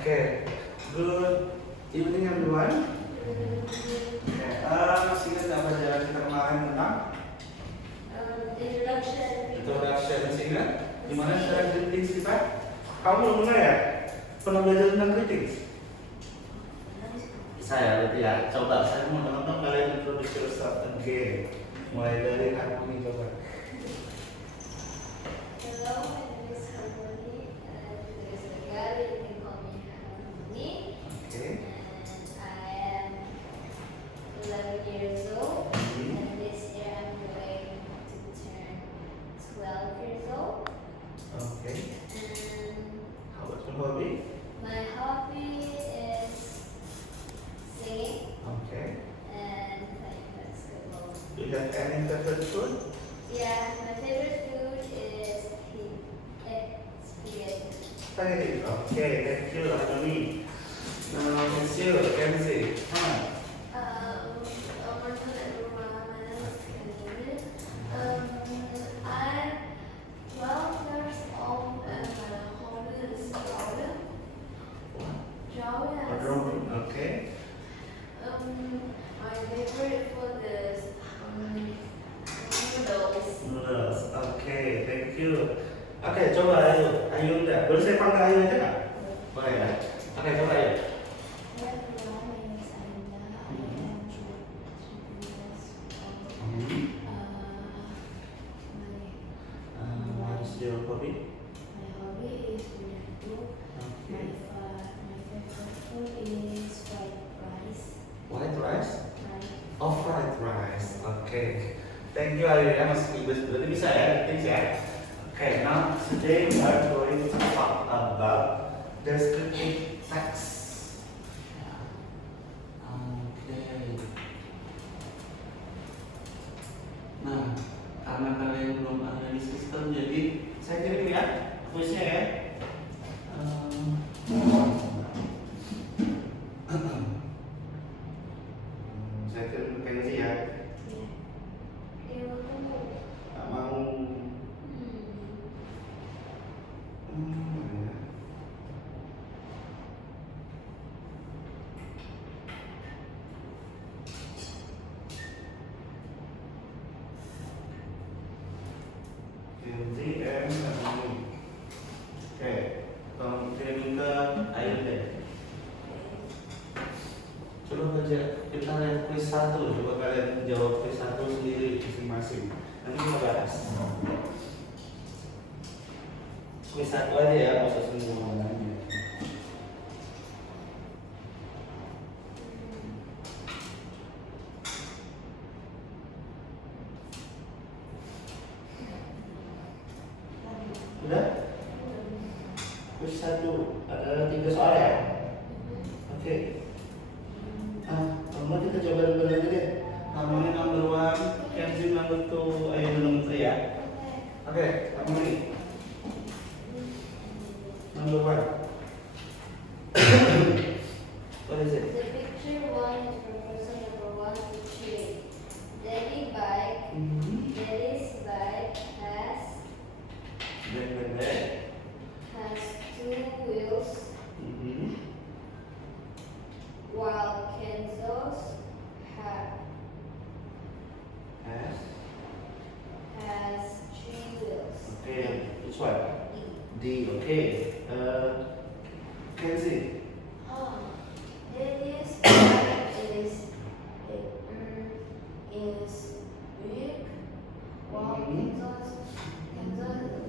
Okay, good evening everyone. Masih ingat nggak pelajaran kita kemarin tentang introduction? Masih ingat? Gimana cara greetings kita? Kamu belum mulai ya? Pernah belajar tentang greetings? Saya berarti ya. Coba saya mau teman-teman kalian introduce yourself again. Mulai dari aku nih coba. Hello, my name is Harmony. Today is a girl. You can call me Harmony. Okay. And I am 11 years old. And this year I'm going to turn 12 years old. Okay. And How about your hobby? my hobby is singing Okay. and playing basketball. Do you have any favorite food? Yeah, my favorite food is spaghetti. Spaghetti. Okay, thank you, Harmony. Now, Monsieur Kenzie. Hi. I'm 12 years old and my hobby is drawing. Drawing. Okay. My favorite food is noodles. Noodles. Okay, thank you. Oke, coba Ayu udah. Boleh saya panggil Ayu aja nggak? Boleh ya. Oke, coba Ayu. What's your hobby? My hobby is to Okay. my favorite food is fried rice. White rice? Fried. Oh, fried rice. Oke. Thank you Ayu ya, masih berarti bisa ya, greetings ya. Okay, now today we are going to talk about descriptive text. Okay. Nah, karena kalian belum ada di sistem, jadi saya kirim ya kuisnya ya. Saya kirim ke Kenzie ya. Dia mau tunggu. Nggak mau. Ya. Kenzie and Harmony. Oke, tolong kirim ke Ayu deh. Coba baca, kita lihat kuis 1. Coba kalian jawab kuis 1 sendiri masing-masing. Nanti kita bahas. Kuis 1 aja ya, nggak usah semuanya. Udah? Kuis 1 ada 3 soal ya? Oke. Kamu kita coba dulu aja deh. Harmony number 1, Kenzie number 2, Ayu number 3 ya. Oke, Harmony number 1. What is it? The picture one is proposal number 1 to 3. Daddy's bike has 2 wheels, while Kenzo's has 3 wheels. Okay, which one? D. Okay. Kenzie. Daddy's bike is big, while Kenzo's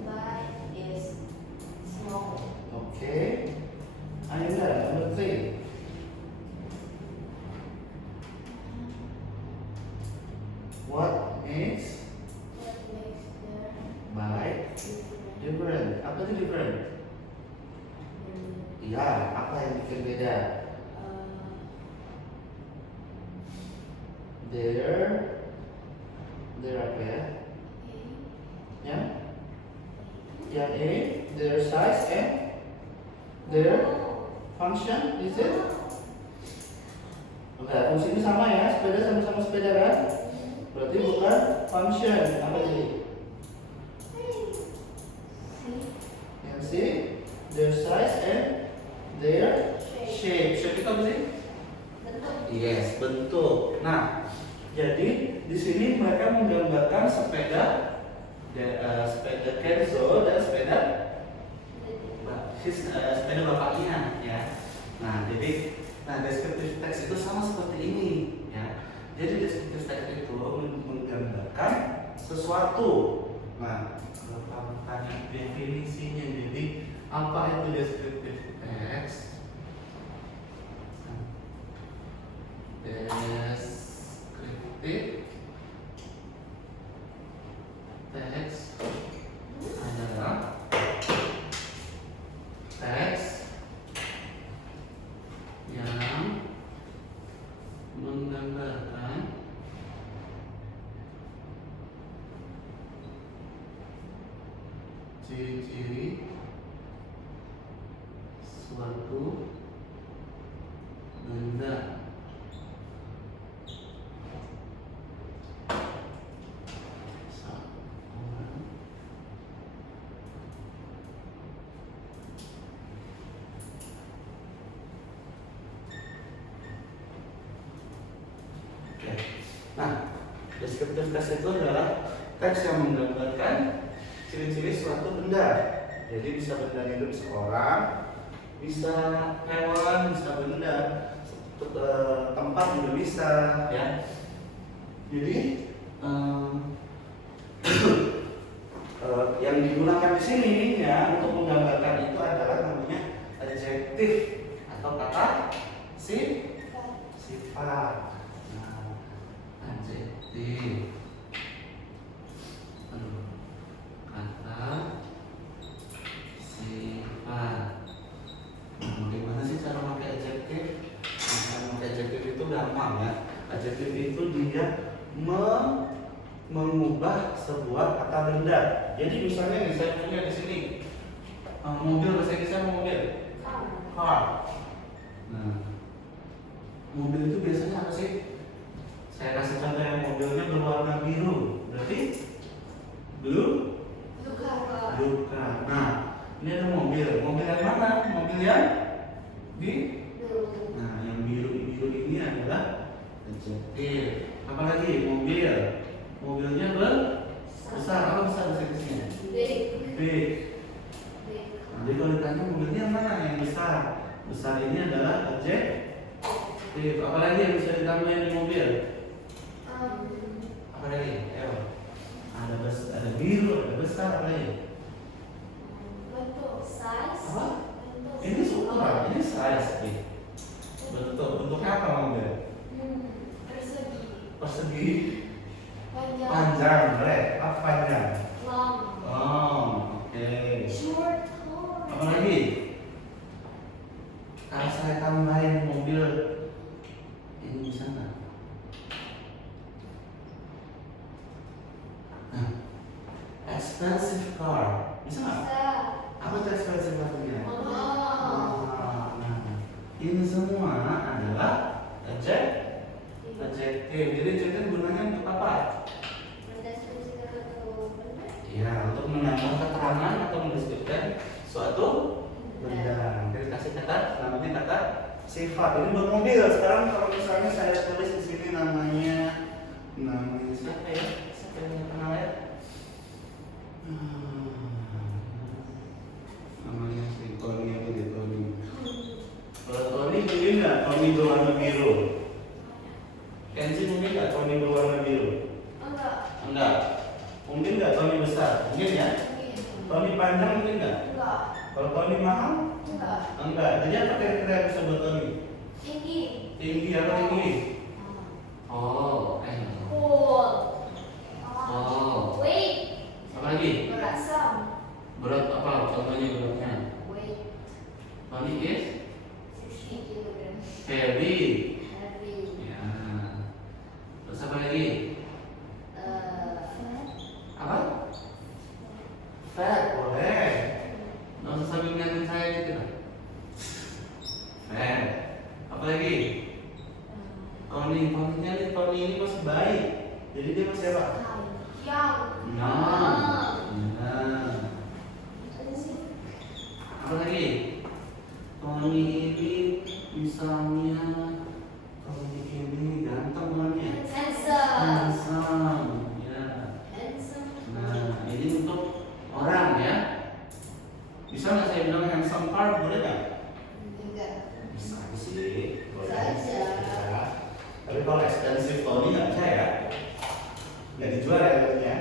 bike is small. Okay. Ayunda number 3. What makes What makes their bike different? Apa itu different? Iya, apa yang bikin beda? Their apa ya? Ya? Yang A, their size and their function, is it? Enggak, fungsinya sama ya, sepeda sama-sama sepeda kan? Berarti bukan function, apa jadi? Yang C, their size and their Yes, bentuk. Nah, jadi di sini mereka menggambarkan sepeda, sepeda Kenzo dan sepeda sepeda bapaknya, ya. Nah, jadi, deskriptif teks itu sama seperti ini, ya. Jadi deskriptif teks itu menggambarkan sesuatu. Nah, kalau kamu tanya definisinya, jadi apa itu deskriptif teks? Deskriptif teks adalah teks yang menggambarkan ciri-ciri suatu benda. Nah, deskriptif teks itu adalah teks yang menggambarkan ciri-ciri suatu benda. Jadi bisa benda itu bisa orang, bisa hewan, bisa benda, tempat juga bisa, ya. Jadi yang digunakan di sini ya untuk menggambarkan itu adalah namanya adjektif atau kata sifat. Adjektif kata sifat. Bagaimana sih cara pakai adjektif? Cara pakai adjektif itu gampang, ya. Adjektif itu dia mengubah sebuah kata benda. Jadi misalnya nih, saya punya di sini mobil, bahasa Inggrisnya mobil, car. Nah, mobil itu biasanya apa sih? Saya kasih contoh yang mobilnya berwarna biru, berarti blue car. Nah, ini ada mobil. Mobil yang mana? Mobil yang nah, yang biru ini adalah adjektif. Apalagi mobil. Mobilnya besar. Apa besar bahasa Inggrisnya? Big. Nah, jadi kalau ditanya mobilnya yang mana yang besar? Besar ini adalah adjektif. Apalagi yang bisa ditambahin di mobil? Apa lagi? Ayo. Ada biru, ada besar, apa lagi? Bentuk, size. Apa? Ini ukuran, ini size. Bentuknya apa mobil? Persegi. Panjang, boleh. Apa panjang? Long. Oke. Short. Apa lagi? Kalau saya tambahin mobil ini bisa nggak? Expensive car, bisa nggak? Apa itu expensive artinya? Nah, ini semua adalah adjektif. Jadi adjektif gunanya untuk apa? Ya, untuk menambah keterangan atau mendeskripsikan suatu benda. Jadi kasih kata, namanya kata sifat. Ini buat mobil. Sekarang kalau misalnya saya tulis di sini namanya siapa ya? Siapa yang kenal ya? Namanya si Tony apa dia Tony? Kalau Tony mungkin nggak Tony berwarna biru? Kenzi mungkin nggak Tony berwarna biru? Enggak. Mungkin nggak Tony besar? Mungkin ya? Tony panjang mungkin nggak? Kalau Tony mahal? Enggak. Jadi apa kira-kira yang bisa buat Tony? Tinggi apa tinggi? Oh, Weight. Apa lagi? Berat some. Berat apa? Contohnya beratnya? Weight. Tony is 60 kilogram. heavy. Heavy. Ya. Terus apa lagi? Apa? Fat, boleh. Nggak usah sambil ngeliatin saya gitu. Fat. Apa lagi? Tony-nya nih, Tony ini masih baik. Jadi dia masih apa? Young. Nah. Apa lagi? Tony ini misalnya Tony ini ganteng kan ya? Handsome. Handsome. Ya. Handsome. Nah, ini untuk orang ya. Bisa nggak saya bilang handsome car, boleh nggak? Enggak. Bisa sih. Boleh. Bisa aja. Bisa. Tapi kalau expensive Tony nggak bisa ya? Nggak dijual ya tentunya.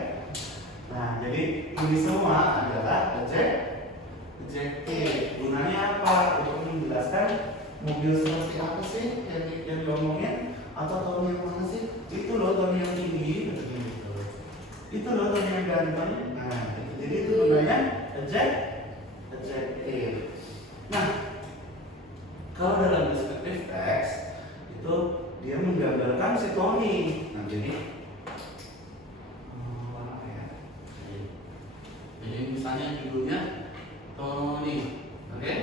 Nah, jadi ini semua adalah adjective. Gunanya apa? Untuk menjelaskan mobil seperti apa sih yang diomongin? Atau Tony yang mana sih? Itu loh Tony yang tinggi, gitu. Itu loh Tony yang ganteng. Nah, itu. Jadi itu gunanya adjective. Nah, kalau dalam descriptive text itu dia menggambarkan si Tony. Nah, jadi apa ya? Jadi misalnya judulnya Tony, oke?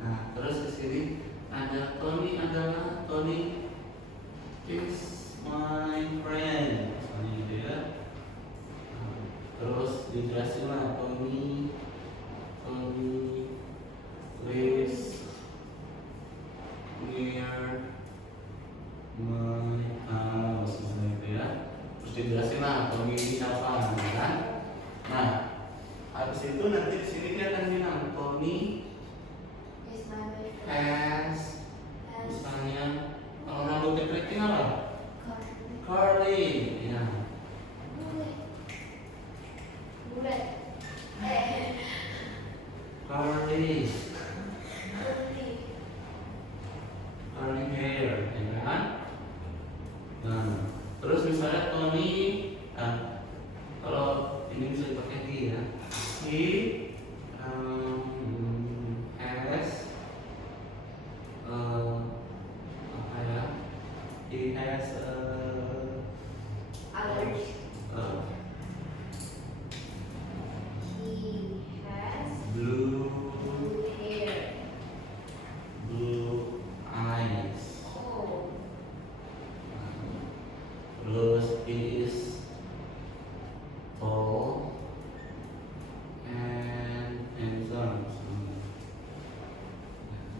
Nah, terus di sini ada Tony adalah Tony is my friend, misalnya gitu ya. Nah, terus dijelasin lah Tony lives near my house, misalnya gitu ya. Terus dijelasin lah Tony ini siapa, kan? Nah, habis itu nanti di sini dia akan bilang Tony Is my boyfriend. has, Has. misalnya kalau rambut keriting apa? Curly. Curly, ya. Bule. Bule. Curly, Curly. curly hair, ya kan? Nah, terus misalnya Tony, kalau ini bisa dipakai he ya. He has apa ya? He has Allergy. He has blue hair. blue eyes. Oh. Terus he is tall and handsome.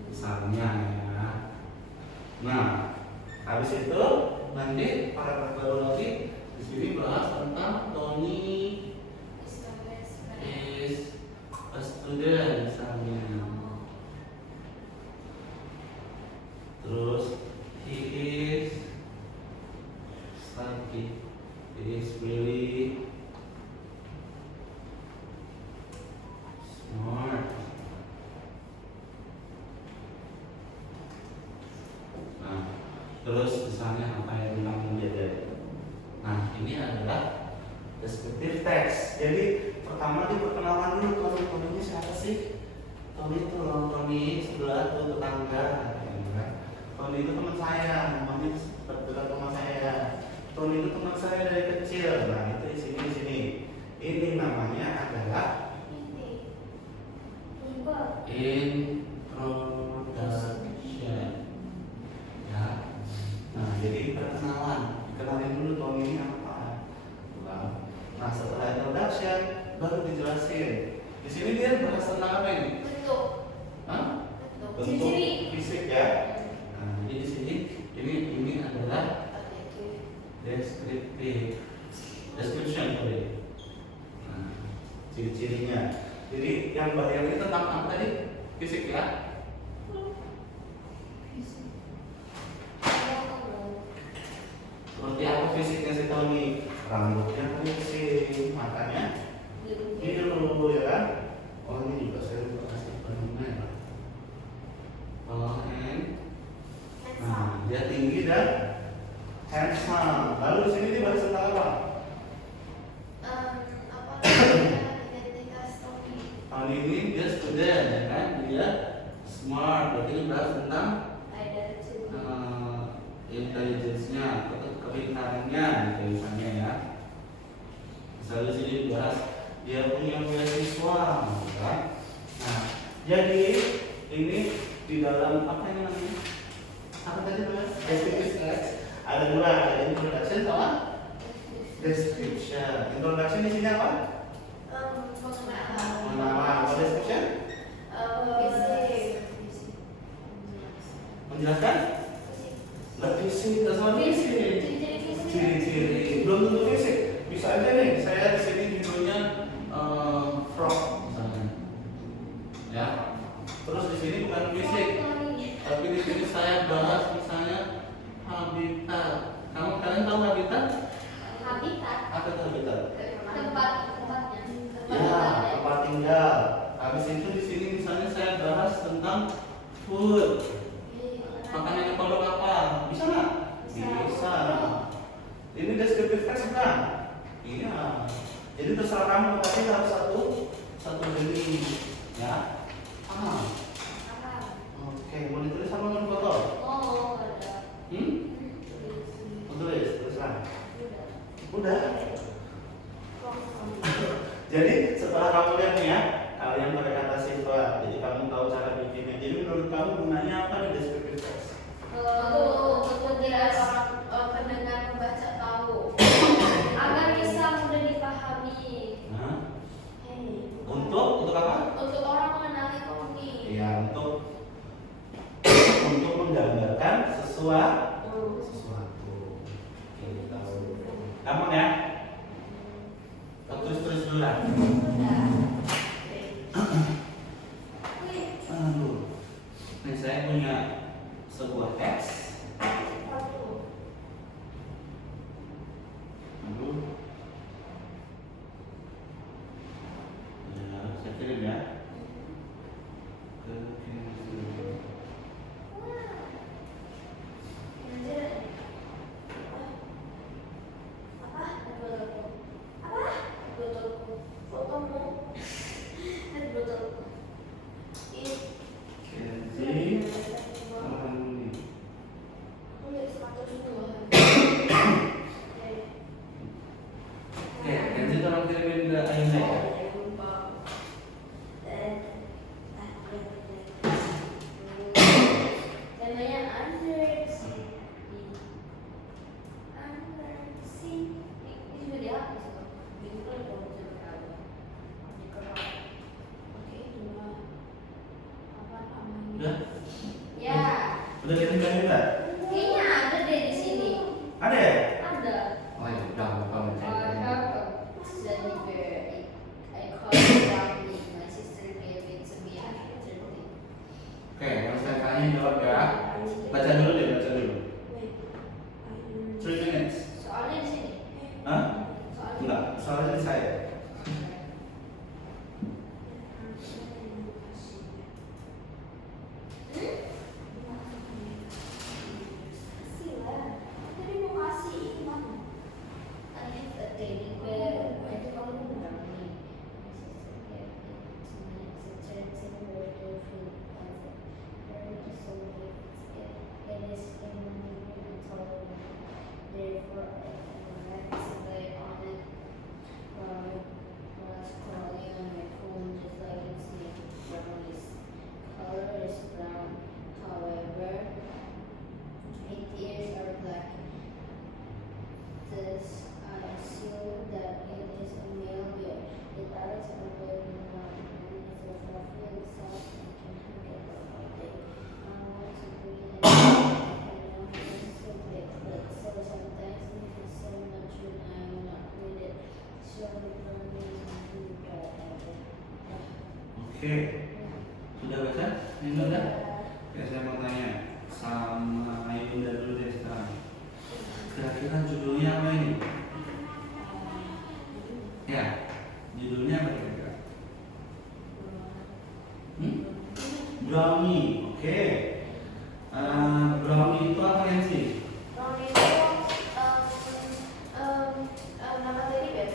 Misalnya ya. Nah, habis itu nanti paragraf baru lagi di sini bahas tentang Tony Is my best friend. is a student misalnya. Terus he is study. He is really smart. Nah, terus misalnya apa yang tentang menjadi. Nah, ini adalah descriptive text. Jadi pertama diperkenalkan dulu Tony ini siapa sih? Tony itu loh, Tony sebelah tuh tetangga. Tony itu teman saya, namanya dekat rumah saya. Tony itu teman saya dari kecil. Nah, itu di sini. Ini namanya adalah Ini. Libel. introduction. Ya. Nah, jadi perkenalan. Kenalin dulu Tony ini apa. Nah, setelah introduction baru dijelasin. Di sini dia bahas tentang apa ini? Bentuk. Hah? Bentuk. Bentuk Ciri-ciri. fisik ya. Nah, jadi di sini ini adalah Adjective. description tadi. Nah, ciri-cirinya. Jadi yang ini tentang apa tadi? Fisik ya. Seperti apa fisiknya si Tony? Rambutnya keriting, matanya biru ya kan? Oh, ini juga saya lupa kasih penanya. Oh, nah, dia tinggi dan handsome. Lalu di sini dibahas tentang apa? Apa namanya identitas Tony? Tony ini dia student ya kan? Dia smart. Berarti dibahas tentang Identity. intelligence-nya, kepintarannya gitu misalnya ya. Misalnya di sini dibahas dia punya beasiswa, kan? Nah, jadi ini di dalam apa yang namanya? Apa tadi namanya? Descriptive text. Ada dua, ada introduction sama description. Introduction di sini apa? Pengenalan. Mengenal. Kalau description? Fisik. Menjelaskan? Nggak fisik, nggak sama fisik. Ciri-ciri belum tentu fisik. Bisa aja nih, saya di sini judulnya frog misalnya. Ya. Terus di sini bukan fisik, tapi di sini saya bahas misalnya habitat. Kalian tahu habitat? Habitat. Apa itu habitat? Tempatnya. Ya, tempat tinggal. Habis itu di sini misalnya saya bahas tentang food. Makanan yang produk apa? Bisa nggak? Bisa. Ini descriptive text bukan? Iya. Jadi terserah kamu, tapi harus satu jenis, ya. Oke, mau ditulis sama mau foto? Oh, ada. Mau tulislah. Udah. Jadi setelah kamu lihat nih ya, yang pakai kata sifat, jadi kamu tahu cara bikinnya. Jadi menurut kamu gunanya apa nih descriptive text? Untuk biar orang pendengar membaca tahu agar bisa mudah dipahami. Nah, untuk apa? Untuk orang mengenali komik. Ya, untuk menggambarkan sesuatu. Kita tahu. Gampang ya? Tulis dulu lah. Aduh. Nih saya punya sebuah teks. Aduh. Ya, saya kirim ya. Kenzi tolong kirimin ke Ayunda ya. Namanya Under Sea. Ini sudah dihapus loh. Jadi kalau kamu sudah tahu, dikerap. Oke, cuma apa namanya? Udah? Ya. Udah kirim ke Ayunda? Kayaknya ada deh di sini. Ada ya? Ada. Oh ya, udah lupa mencari. Sunny bear. I call it Brownie. My sister gave it to me after birthday. Oke, yang saya tanya jawab ya. Baca dulu deh, baca dulu. 3 minutes. Soalnya di sini. Hah? Soalnya. Enggak, soalnya di saya. Oke, sudah baca? Ini udah? Ya, saya mau tanya sama Ayunda dulu deh sekarang. Kira-kira judulnya apa ini? Ya, judulnya apa kira-kira? Brownie, oke. Brownie itu apa yang sih? Brownie itu nama teddy bear.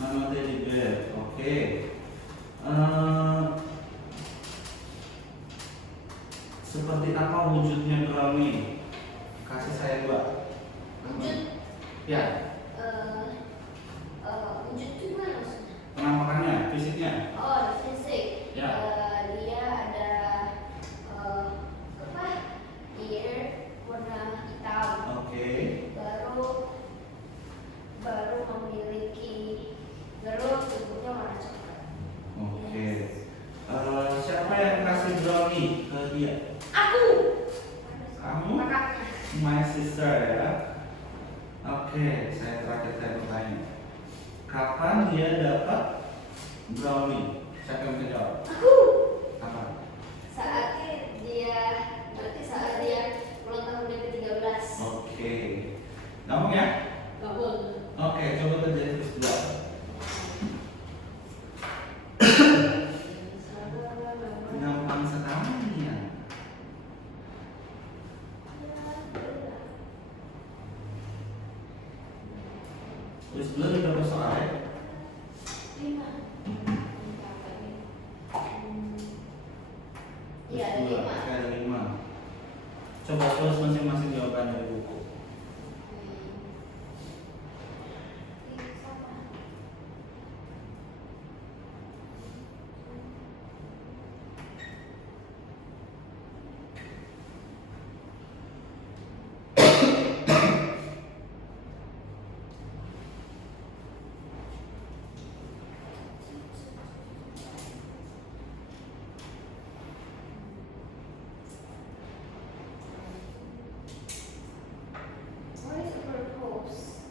Nama teddy bear, oke. Seperti apa wujudnya brownie? Kasih saya dua. Wujud? Ya. Wujud itu gimana maksudnya? Penampakannya, fisiknya. Oh, fisik. Ya. Dia ada apa? Ear warna hitam. Oke. Baru memiliki tubuhnya warna coklat. Oke. Siapa yang kasih brownie ke dia? Aku. Kamu? Kakaknya. My sister ya. Oke, saya terakhir saya bertanya. Kapan dia dapat brownie? Siapa yang bisa jawab? Aku. Kapan? Berarti saat dia ulang tahun yang ke-13. Oke. Gampang ya? Gampang. Oke, coba kerjain terus dua. Gampang sekali ya. Tulis dulu ada berapa soal ya? 5. Iya, ada Terus dua. 5. Oke, ada 5. Coba tulis masing-masing jawaban dari buku. What is purpose?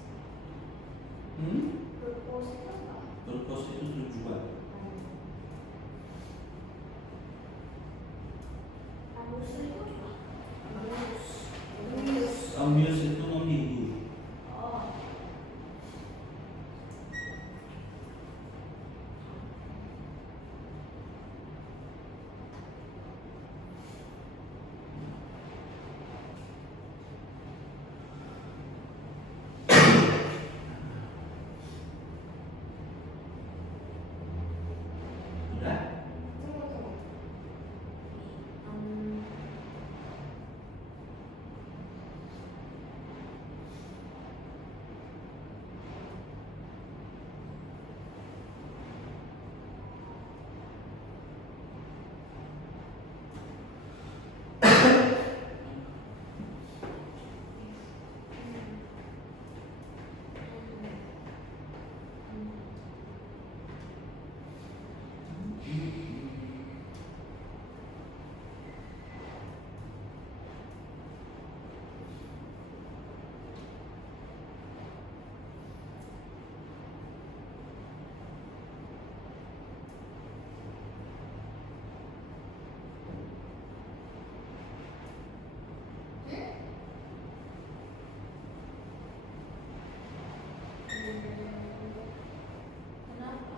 Purpose itu apa? Purpose itu tujuan. Amuse itu apa? Amuse. Amuse itu menghibur. Oh. Udah? Tunggu. Kenapa?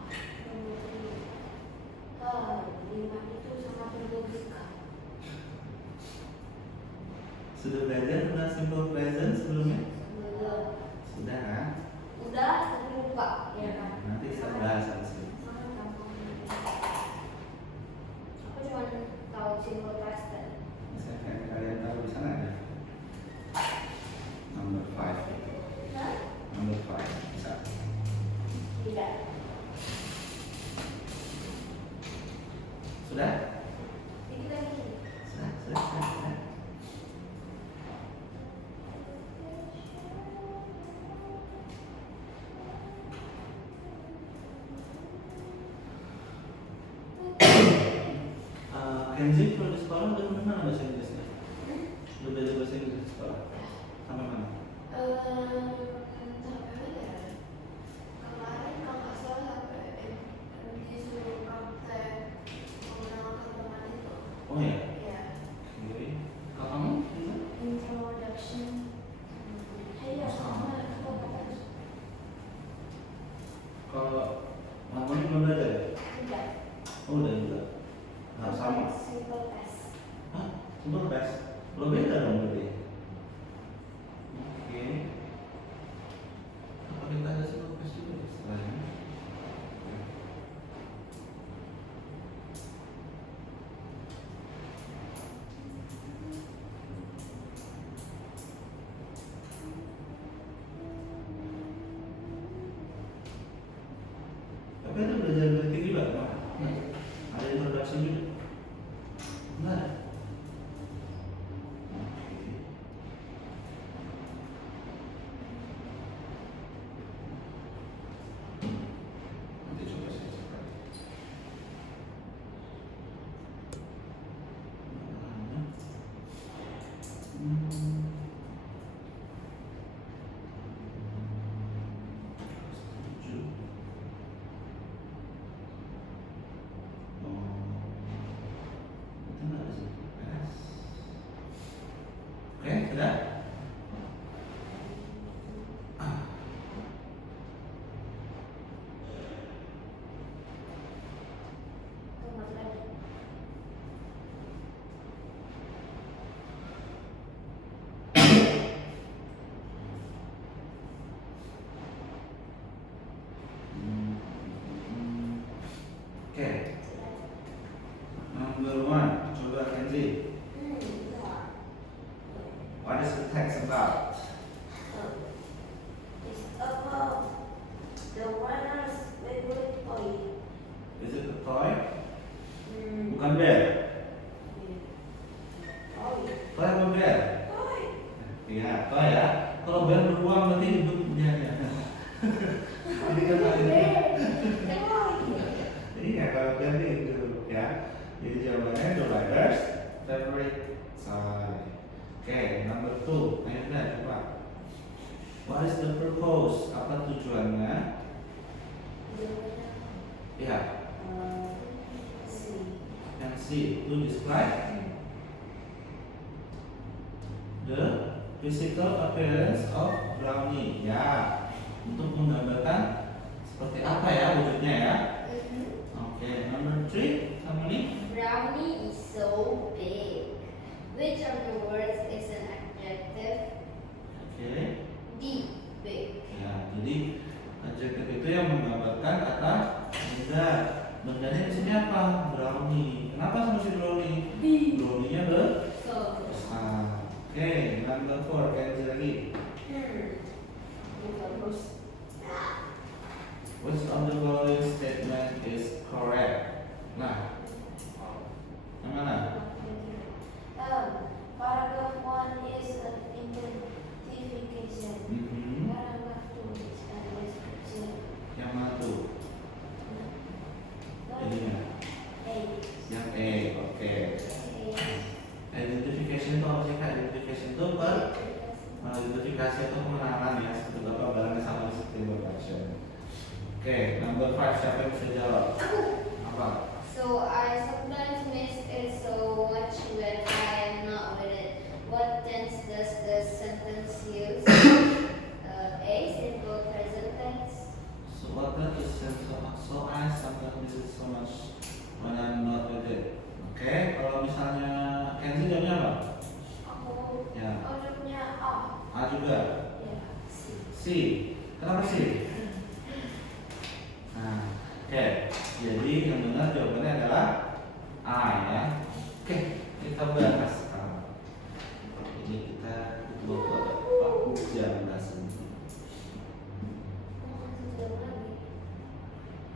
Lima itu sangat berlogika. Sudah belajar tentang simple present sebelumnya? Belum. Sudah kan? Udah, tapi lupa. Ya kan? Nanti saya bahas habis ini. Aku cuma tahu simple past tense. Misalnya kayak kalian tahu di sana ada number 5 gitu. Hah? Number 5 bisa. Tidak. Sudah? Dikit lagi. Sudah. Kenzi kalau di sekolah udah mana bahasa Inggrisnya? Udah belajar bahasa Inggris di sekolah? Sampai mana? Sampai mana ya? Kemarin kalau nggak salah sampai disuruh praktek menggunakan teman itu. Oh ya? Ya. Oke. Kalau kamu? Kenzi? Introduction. Iya, sama. Kalau kamu ini belum belajar ya? Tidak. Oh udah juga. Nah, sama. Simple past. Hah? Simple past? Lo beda dong berarti? Oke. Apa kita ada simple past juga istilahnya? Tapi ada belajar berarti juga, Pak? Ada introduction juga? Enggak ada? Oke. Sudah? Tunggu lagi. Oke. Number one, coba Kenzi. What is the text about? It's about the winner's favorite toy. Is it a toy? Hmm. Bukan bel. Toy. Toy apa bel? Toy. Iya, toy ya. Kalau bel beruang berarti hidup dia ya. Ini kan iya, kalau bel ini hidup ya. Jadi jawabannya the writer's favorite toy. Oke, number two. Ayo dah coba. What is the purpose? Apa tujuannya? Ya, yang C to describe the physical appearance of brownie. Ya, untuk menggambarkan seperti apa ya wujudnya ya. Oke, number three, sama nih. Brownie is so big. Which of the words is an adjective? Oke, D. Big. ya, jadi adjektif itu yang menggambarkan kata benda. Bendanya di sini apa? Brownie. Kenapa sama si brownie? Brownie-nya So. besar. Oke, number four, Kenzi lagi. Which of the following statement is correct? Nah, yang mana? Paragraph 1 is an identification. Paragraph 2 is a description. Yang mana tuh? Jadinya? A. Yang E, oke. Identification itu apa sih kak? Identification itu apa? Identifikasi itu pengenalan ya, seperti apa barangnya sama seperti production. Oke, number 5, siapa yang bisa jawab? Apa? So I sometimes miss it so much when I am not with it. What tense does the sentence use? A. Simple present tense. So what that is so I sometimes miss it so much when I'm not with it. Oke, kalau misalnya Kenzi jawabnya apa? Aku Ya, ujungnya A. A juga. Ya. C. Kenapa C? Nah, oke. Jadi yang benar jawabannya adalah A ya. Oke, kita bahas sekarang. Ini kita butuh jam rasanya.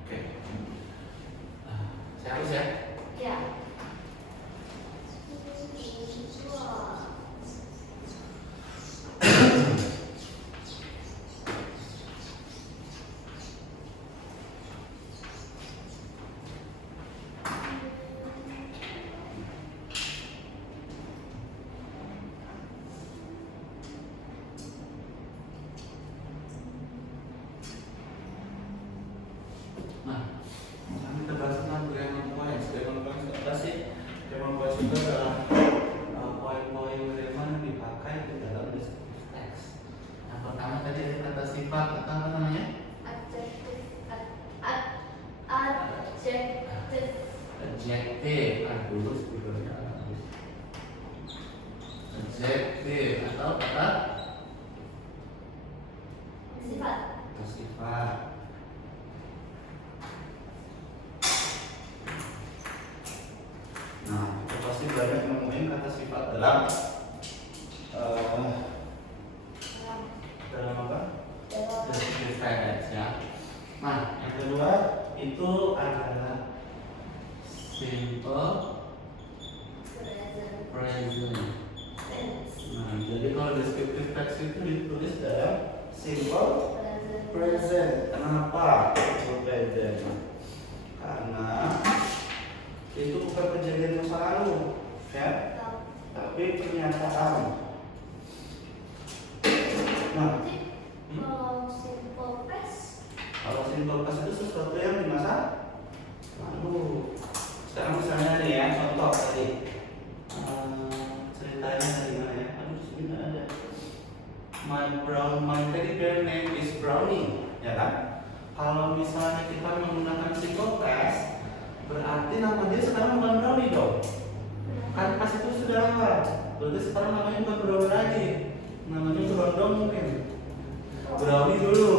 Oke. Saya harus ya. Ya. Nah, sekarang kita bahas tentang grammar points. Grammar points apa sih? Grammar points itu adalah poin-poin grammar yang dipakai di dalam descriptive text. Yang pertama tadi ada kata sifat atau apa namanya? Adjective. Adjective. Adjective. Dulu sebelumnya adjective atau kata Sifat. atau sifat. Nah, kita pasti banyak nemuin kata sifat dalam dalam apa? Descriptive text ya. Nah, yang kedua itu adalah simple Present present. tense. Nah, jadi kalau descriptive text itu ditulis dalam simple present. Kenapa simple present? Karena itu bukan kejadian masa lalu, ya, tapi pernyataan. Nah, Kalau simple past. kalau simple past itu sesuatu yang di masa lalu. Sekarang misalnya nih ya, contoh tadi ceritanya dari mana ya? Aduh, sini nggak ada. my teddy bear name is Brownie, ya kan? Kalau misalnya kita menggunakan simple past, berarti nama dia sekarang bukan Brownie dong. Kan pas itu sudah lewat. Berarti sekarang namanya bukan Brownie lagi. Namanya Brondong mungkin. Brownie dulu.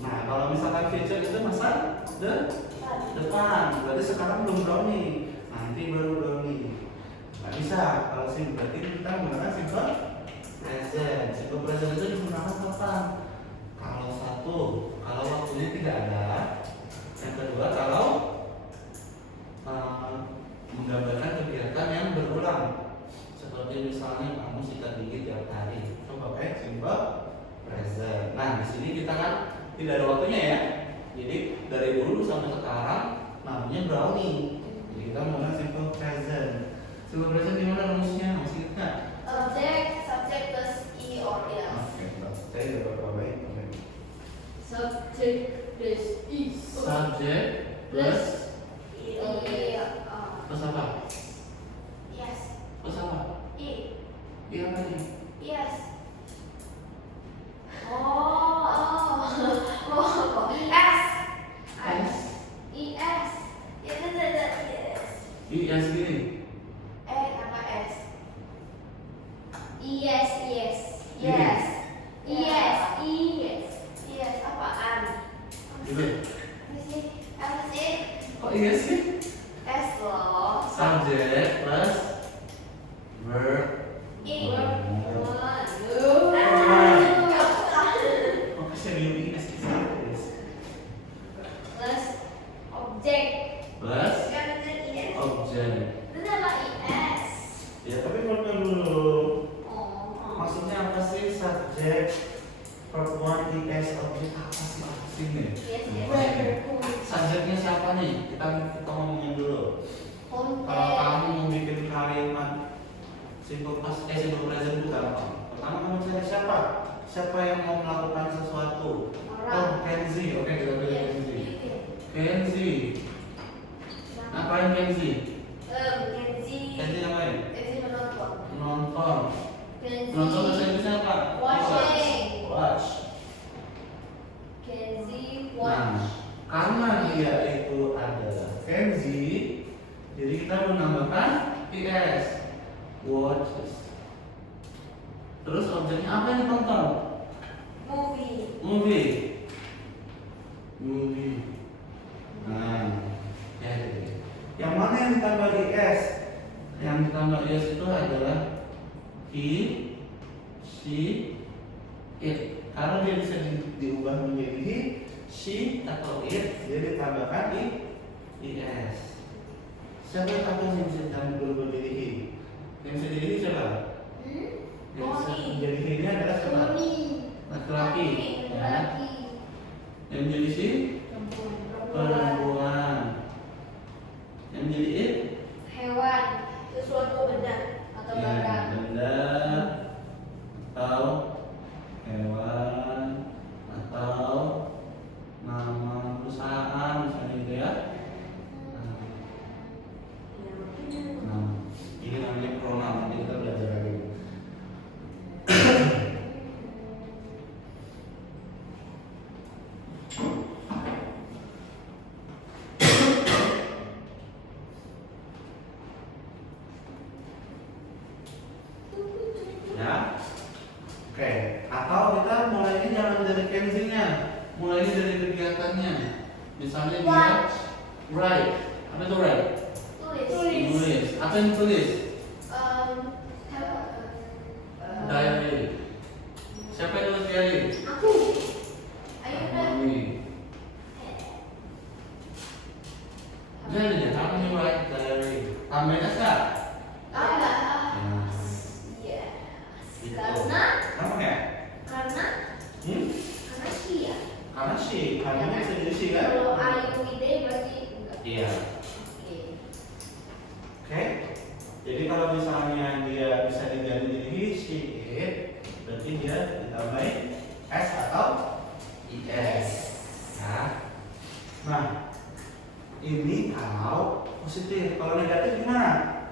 Nah, kalau misalkan future itu masa depan. Berarti sekarang belum Brownie. Nanti baru Brownie. Nggak bisa. Kalau sih berarti kita menggunakan simple present. Simple present itu digunakan kapan? Kalau satu, kalau waktunya tidak ada. Yang kedua, kalau menggambarkan kegiatan yang berulang. Seperti misalnya kamu sikat gigi tiap hari, itu pakai simple present. Nah, di sini kita kan tidak ada waktunya ya. Jadi dari dulu sampai sekarang namanya Brownie. Jadi kita menggunakan simple present. Simple present gimana rumusnya? Masih ingat? Subject plus E or else. Oke, saya udah berapa baik? Subject plus E. Subject plus E. plus apa? Yes. Plus apa? E. Iya apa nih? Yes. S. S. ES. Yes. IS gini. Nama S. Yes. Gini. Yes. Apaan? Gitu. Apa sih? Kok iya sih? S loh. Subject plus verb. E. Oh, kasih bimbing S plus Plus object. plus Kan ada ES. object. Itu nama ES. Ya tapi belum dulu. Oh. Maksudnya apa sih subject verb 1 IS object apa sih nih? Yes. Subjeknya siapa nih? Kita ngomongin dulu. Kalau kamu mau bikin kalimat simple past, simple present itu gampang. Pertama kamu cari siapa? Siapa yang mau melakukan sesuatu? Orang. Oh, Kenzi. Oke, kita pilih Kenzi. Kenzi. Ngapain Kenzi? Kenzi ngapain? menonton. Nonton. Nonton bahasa Inggrisnya apa? Watching. Watch. Kenzi Nah, watch. karena dia itu adalah Kenzi, jadi kita menambahkan IS. Watches. Terus objeknya apa yang ditonton? Movie. Nah, ya. Yang mana yang ditambah IS? Yang ditambah IS itu adalah he, she, it. Karena dia bisa diubah menjadi he, she atau it, dia ditambahkan IS. Siapa yang akan yang bisa berubah menjadi he? Yang bisa jadi he siapa? Yang bisa menjadi he ini adalah siapa? Laki-laki. Ya. Yang jadi she? Perempuan. Yang jadi it? Hewan. Sesuatu benda atau Ya, barang. benda atau hewan atau nama perusahaan misalnya gitu ya. Nah, ini namanya pronoun, nanti kita belajar lagi. Ya, oke. Atau kita mulainya jangan dari Kenzi-nya, mulainya dari kegiatannya. Misalnya dia write, apa itu write? Tulis. Apa yang tulis? Diary. Siapa yang tulis diary? Aku. Ayo dah. Ini. Jadi apa yang write diary? Tambahin S nggak? Tambah. Nah, Iya. gitu. Karena Kenapa ya? karena sih ya. Karena sih, karena bisa jadi sih kan? Kalau ayu ide berarti enggak. Iya. Oke. Oke. Jadi kalau misalnya dia bisa diganti jadi he, she, it, berarti dia ditambahin S atau IS. Ya. Nah, ini kalau positif. Kalau negatif gimana?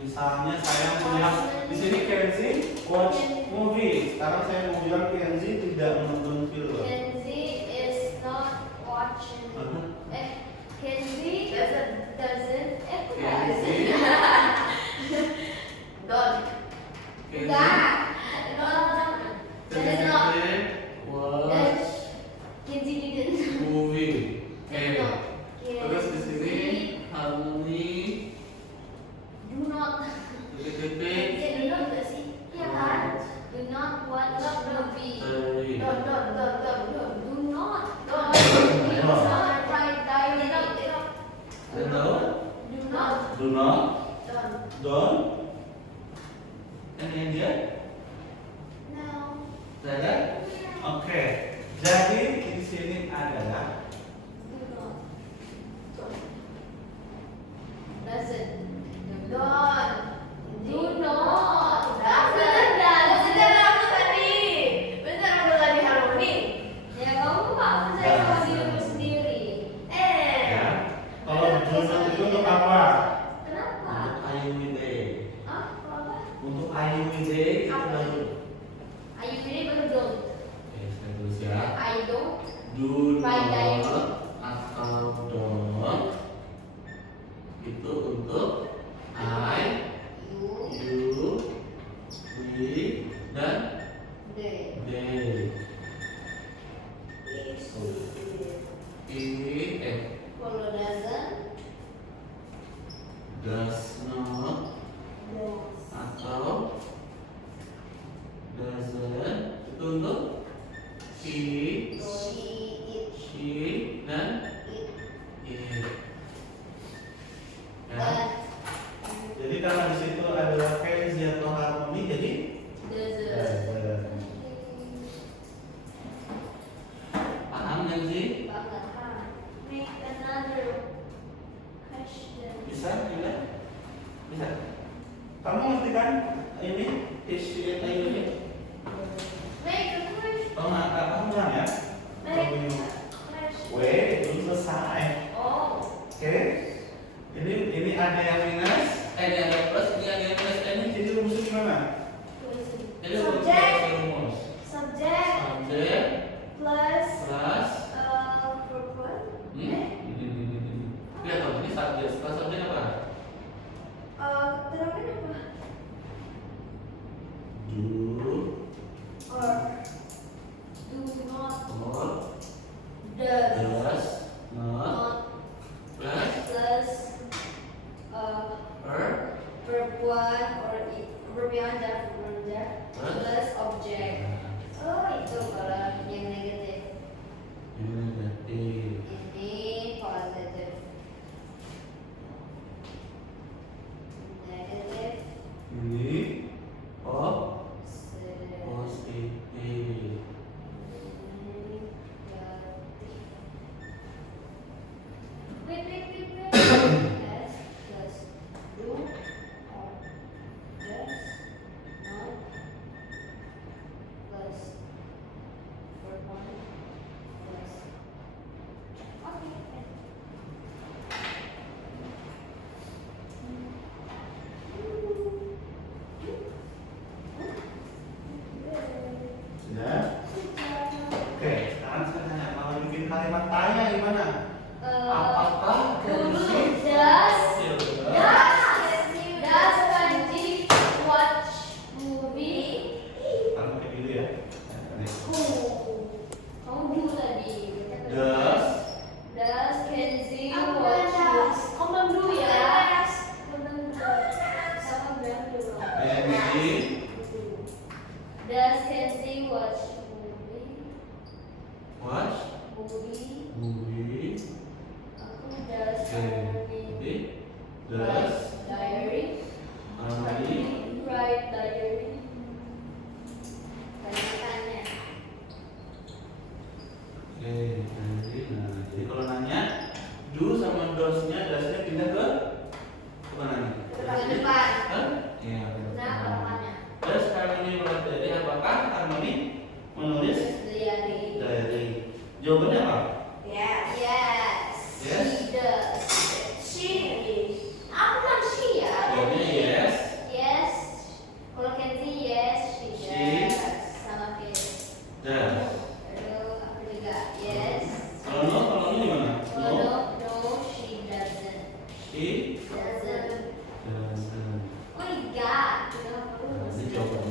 Misalnya saya punya di sini Kenzi watch movie. Sekarang saya mau Enggak. That's not. was That's Kenzie didn't. moving. That's not. Terus di sini Harmony Do not. titik-titik Jadi dulu nggak sih? Iya kan? Do not watch movie. dari Do not. Ayo. Write diary. Ada tahu? Do not. Do not. Don't. Don't. Any idea? No. Tidak ada? Oke. Jadi di sini adalah Do not. Doesn't. Don't. Do not. Bener aku tadi. Bener aku tadi Harmony. Ya kamu nggak percaya sama dirimu sendiri. ya. Kalau do not itu untuk apa? Kenapa? Untuk Ayuide. Ah, apa? Untuk Ayuide itu Apa? baru. Ayu ini baru don't. Oke, saya tulis ya. I don't. Do Write diary. not atau don't itu untuk I, You. you, we, dan They. they. Yes. Kalau doesn't. Does not atau doesn't itu untuk he, She. It. she, dan It. it. Ya. But. Jadi karena di situ adalah Kenzie atau Harmony, jadi Doesn't. Paham kan sih? Banget. Make another question. bisa, tidak? Bisa. Kamu ngerti kan ini isi ini? Make a question. Kalau nggak kamu bilang ya. Make W question. belum selesai. Oh. Oke. Ini ada yang minus. Ini ada plus, ini ada yang plus. Ini jadi rumusnya gimana? Jadi Subjek. rumus. Subject Subjek plus plus verb. Lihat dong, ini subjek. Setelah subjek apa? Keterangan apa? Do Or Do not. or Does. does not Not. plus Plus. verb Verb one or verb yang ada plus object. Oh itu kalau yang negatif. ini negatif. Ini positif. Negatif. Ini Se- positif. negatif. Wait. Yes, plus do or does not plus verb one plus. Okay. Sudah? Oke, sekarang saya tanya, kalau bikin kalimat tanya gimana? Apakah Kenzie? Does Ya, Kanji watch movie? kamu kayak gitu ya. Kamu dulu tadi. Does Kenzie Aku watch belum movies? Kamu belum dulu ya? Sama bilang dulu. Kenzie Does Kenzie watch movie? watch Movie. movie. Aku does Jadi does diary. Harmony Write diary. Tanya-tanya. oke jadi nah Jadi kalau nanya, do sama does-nya pindah ke mana nih? Ke depan. Hah? Iya. Nah, depannya. Does Harmony write diary? Apakah Harmony menulis Diary. diary? Jawabannya apa? Yes. Yes. Yes. She does. She is. Aku bilang she ya. Jawabannya yes. Yes. Kalau Kenzie yes, she She does. Sama Kenzie. Does. Lalu aku juga yes. Kalau no gimana? Kalau no, she doesn't. She Doesn't. Dan Oh my god. ini jawabannya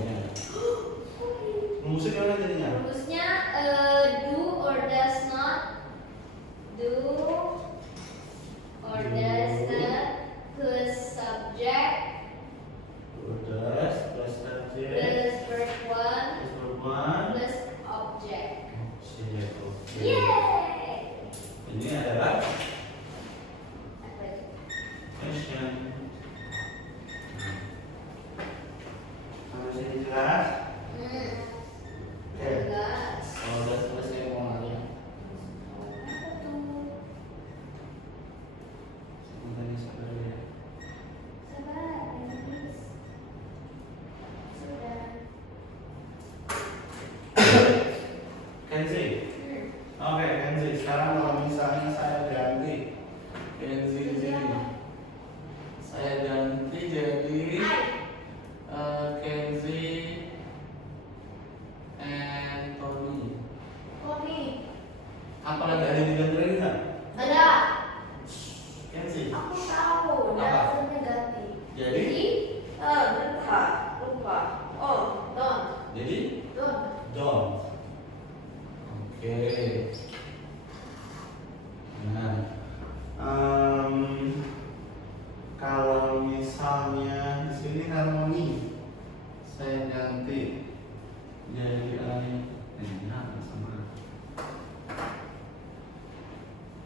jadi jelas. Oke. Jelas. Kalau udah selesai mau nanya. Apa tuh? Sebentar sabar ya. Sabar, please. Sudah. Kenzi. Oke, Kenzi. Sekarang kalau misalnya saya ganti Kenzi di sini. Saya ganti jadi Kenzi and Tony. Kopi. apalagi ada di ganti lagi nggak? Ada. Kenzi. Aku tahu. Dasarnya ganti. Jadi? Bentar. Lupa. Oh, don. Jadi Don. don't. Oke. Nah, Kalau misalnya di sini harmoni, saya ganti jadi enak sama.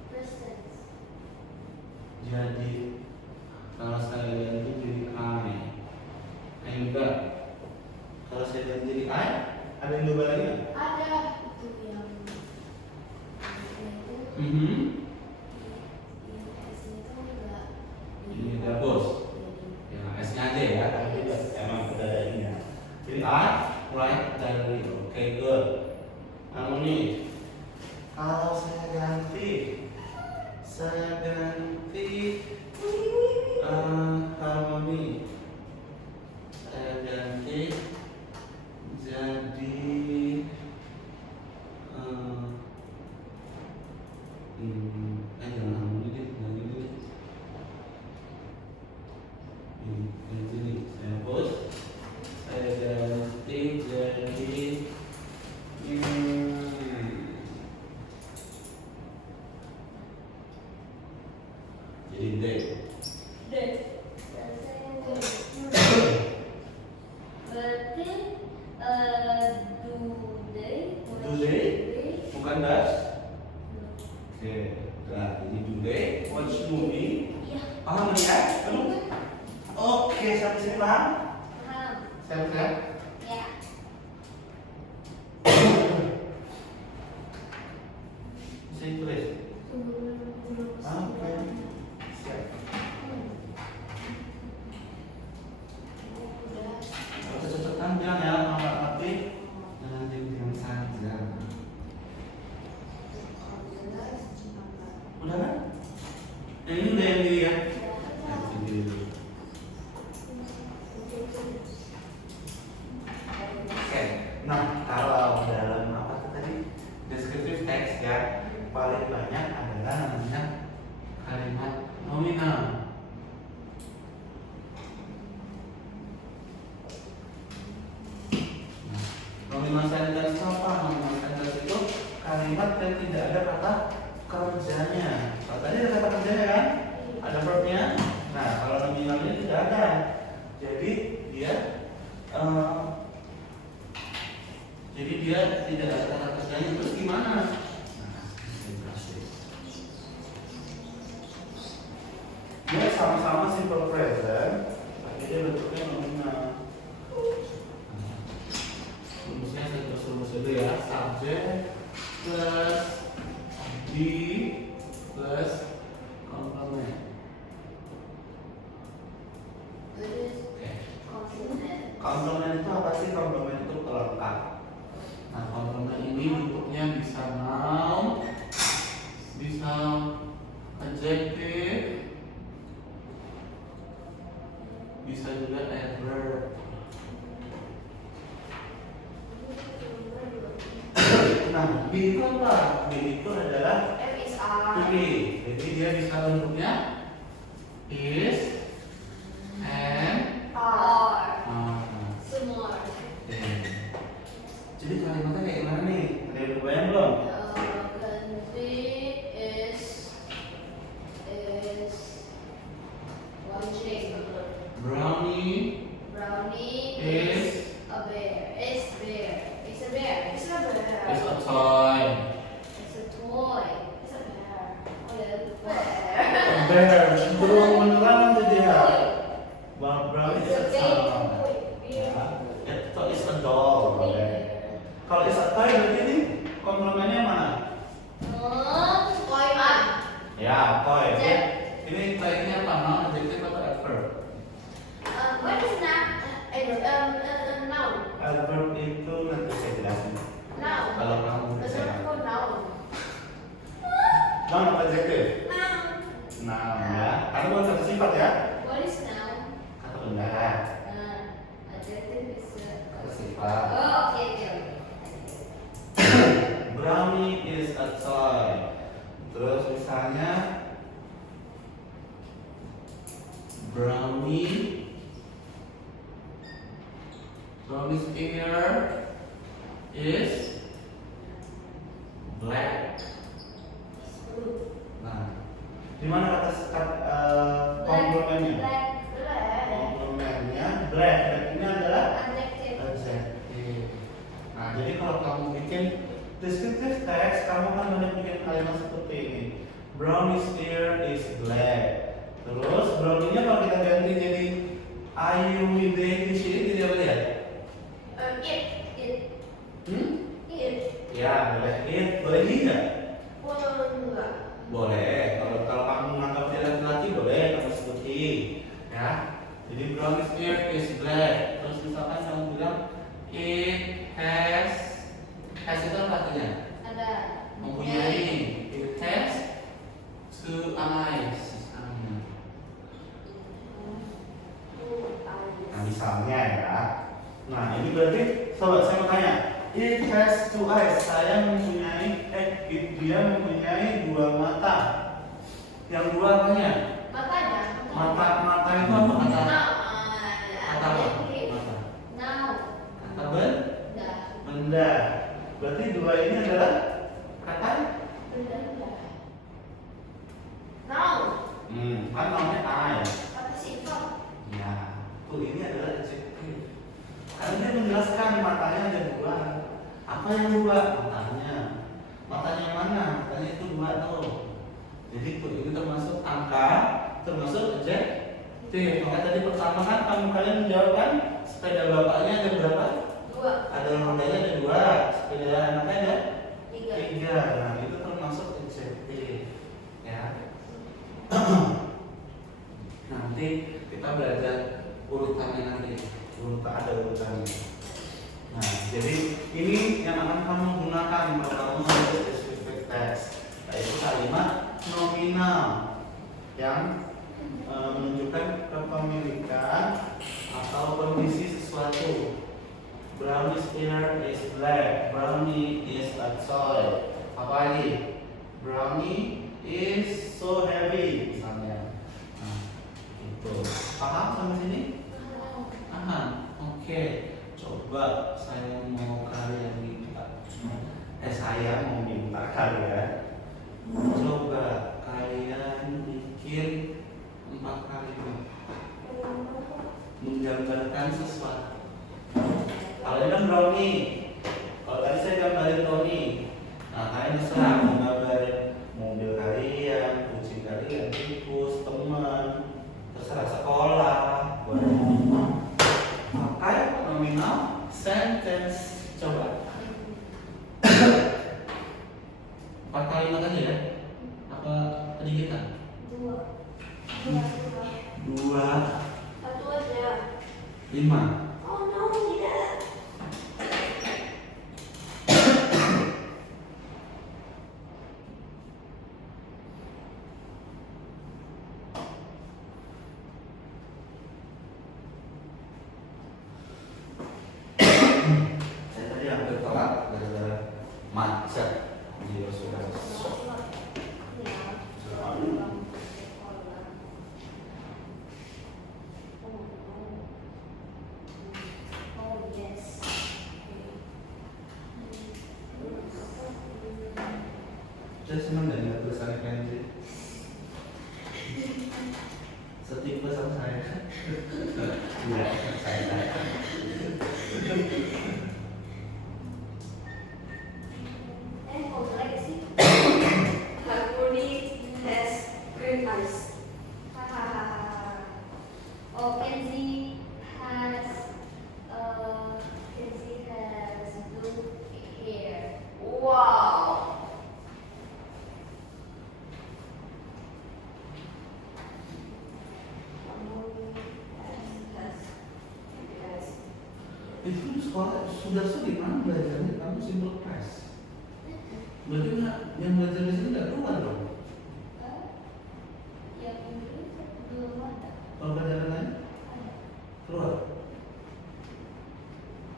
Presence. Jadi kalau saya ganti jadi I. juga. Kalau saya ganti jadi I, ada yang coba lagi nggak? Ada itu yang itu Mhm. yang S-nya itu enggak Ini udah bos. Ya, S-nya aja ya. Emang udah ada ini ya. Jadi I mulai dari oke good. Harmoni. Kalau saya ganti harmoni. Saya ganti jadi jangan harmoni deh, jangan ini deh. Ini ganti nih, saya hapus. Saya ganti jadi jadi D. berarti do they Bukan das. Oke, nah jadi today watch movie. iya Paham ya? Oke, sampai sini paham? paham Saya ya. ya Bisa ditulis. Oke. Siap. Cocok-cocokan bilang ya, kalau nggak ngerti jangan diam saja. Udah kan? Yang ini udah yang diri ya. Nah, sendiri dulu. Oke, nah kalau dalam apa tuh tadi descriptive text ya paling banyak adalah namanya kalimat nominal. Nah, nominal sentence itu apa? Nominal sentence itu kalimat yang tidak ada kata kerjanya. Kalau tadi ada kata kerjanya kan? Ada verbnya. Nah, kalau nominalnya tidak ada. Jadi dia tidak ada kata kerjanya. Terus gimana? Nah, saya jelasin. Dia sama-sama simple present, tapi dia bentuknya nominal. Rumusnya saya terus rumus dulu ya. Subjek plus be plus complement. Oke. Komplement itu apa sih? Komplement itu pelengkap. Nah, komplement ini bentuknya bisa noun, bisa adjective, bisa juga adverb. Nah, B itu apa? B itu adalah to be. Jadi dia bisa bentuknya is and are. semua Oke. Jadi kalimatnya kayak gimana nih? Ada yang kebayang belum? ganti is watching Brownie brownie is a bear is a bear is a toy. it's a toy it's a bear oh ya Bear. Beruang beneran tuh dia. Bang Brown it's itu a sama. baby Ya. Adverb itu nanti saya jelasin. Noun. Kalau kamu bisa. Menurutku noun. Noun apa adjective? Noun. Noun ya. Karena bukan kata sifat ya. What is noun? Kata benda. Adjective is Kata sifat. Oh, okay. Brownie is a toy. Terus misalnya Brownie's ear is black. Nah, di mana komplemennya? Black. Komplemennya black. Dan ini adalah Adjective. adjective. Nah, jadi kalau kamu bikin descriptive text, kamu kan banyak bikin kalimat seperti ini. Brownie's ear is black. Terus brownie-nya kalau kita ganti jadi Ayu Wide di sini jadi apa ya? It. It. Ya, boleh it, boleh tidak? Enggak. Boleh. Kalau kamu menganggap dia laki-laki boleh kamu sebuti, ya. Jadi brownie's ear is black. Terus misalkan kamu bilang it has itu apa artinya? Ada. Mempunyai. It has two eyes. Nah, misalnya ya. Nah, ini berarti sobat saya mau tanya, it has two eyes. Saya mempunyai dia mempunyai dua mata. Yang dua apanya? Matanya. Mata itu apa kata? Kata apa? Adjective. Mata. Noun. Kata Benda. benda. Berarti dua ini adalah kata? Benda. Noun. Kan namanya eye. Kata sifat. Ya, tuh ini adalah adjective. Karena dia menjelaskan matanya ada dua. Apa yang dua? Matanya. Matanya yang mana? Matanya itu dua tuh. Jadi tuh ini termasuk angka, termasuk adjective. Maka tadi pertama kan kalian menjawab kan sepeda bapaknya ada berapa? 2. Ada rodanya ada dua, sepeda anaknya ada 3. tiga. Nah itu termasuk adjective. Ya. Nanti kita belajar urutannya nanti. Ada urutannya. Nah, jadi ini yang akan kamu gunakan kalau kamu menulis descriptive text, yaitu kalimat nominal yang menunjukkan kepemilikan atau kondisi sesuatu. Brownie's ear is black. Brownie is a toy. Apa lagi? Brownie is so heavy misalnya. Nah, itu. Paham sampai sini? Paham. Oke. Coba saya mau kalian minta. Saya mau minta kalian. Coba kalian bikin 4 kalimat menggambarkan sesuatu. Kalau ini kan brownie, kalau tadi saya gambarin Tony. Nah kalian terserah mau gambarin mobil kalian, kucing kalian, tikus, teman, terserah sekolah. Pakai nominal sentence. Coba 4 kalimat aja ya. Apa sedikit? 2. 2, 1 aja. 5. Oh no, tidak. Saya tadi hampir telat gara-gara macet di Yosudah. Oh yes. Saya senang dan nggak tulisan Kenji. Setipe sama saya. Iya, saya. Kok jelek sih? Harmony has green eyes. Hahaha. Oh, Kenzie has blue hair. Wow. Harmony has green eyes. Itu sekolah sudah sulit kan belajarnya, kamu simple press. Berarti nggak, yang belajar di sini nggak keluar dong? Yang Inggris belum ada. Kalau pelajaran lain Ada. keluar.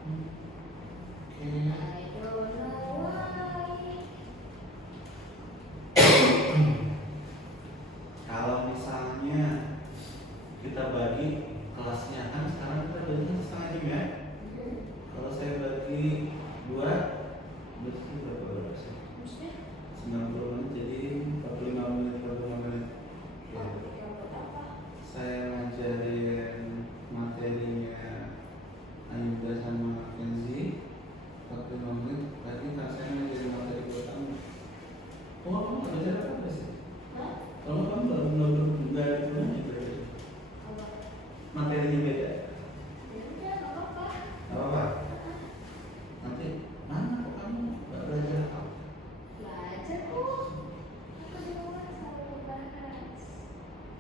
Oke. I don't know why. Kalau misalnya kita bagi kelasnya kan sekarang kita bagi setengah jam ya. Kalau saya bagi 2 berarti berapa sih? Maksudnya? 90 menit jadi 45 menit 45 menit. Oke. Saya ngajarin materinya Ayuda sama Kenzi 45 menit. Tadi kan saya ngajarin materi buat kamu. Oh, kamu nggak belajar apa sih? Hah? Kalau kamu nggak belajar Apa? materinya beda. Ya udah, nggak apa-apa. Gak apa-apa. Nanti mana kok kamu nggak belajar apa? Belajar kok. Aku di rumah selalu bahas.